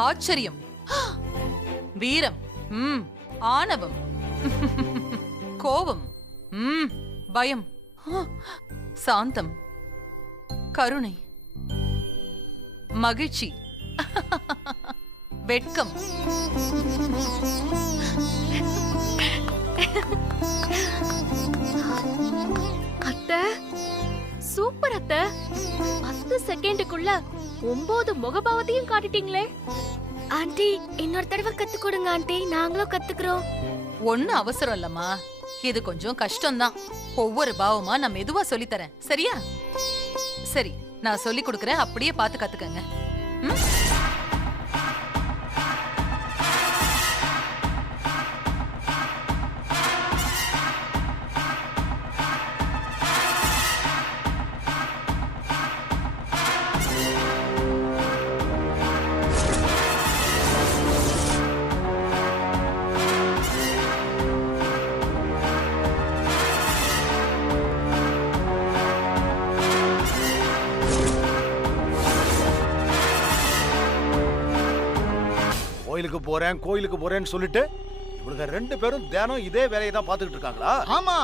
ஆச்சரியம், வீரம், ஆணவம், கோபம், பயம், சாந்தம், கருணை, மகிழ்ச்சி, வெட்கம். அத்தை, சூப்பர் அத்தை. 10 செகண்டுக்குள்ள 9 முகபாவத்தையும் காட்டிட்டீங்களே. ஆண்டி, இன்னொரு தடவை கத்து கொடுங்க ஆண்டி, நாங்களும் கத்துக்கிறோம். ஒண்ணு அவசரம் இல்லம்மா, இது கொஞ்சம் கஷ்டம்தான். ஒவ்வொரு பாவமா நான் மெதுவா சொல்லித்தரேன், சரியா? சரி, நான் சொல்லி கொடுக்கறேன், அப்படியே பார்த்து கத்துக்கங்க. கோயிலுக்கு போறேன்னு சொல்லிட்டு இவங்க 2 பேரும் தினம் இதே வேலையை தான் பாத்துக்கிட்டு இருக்காங்களா? ஆமா,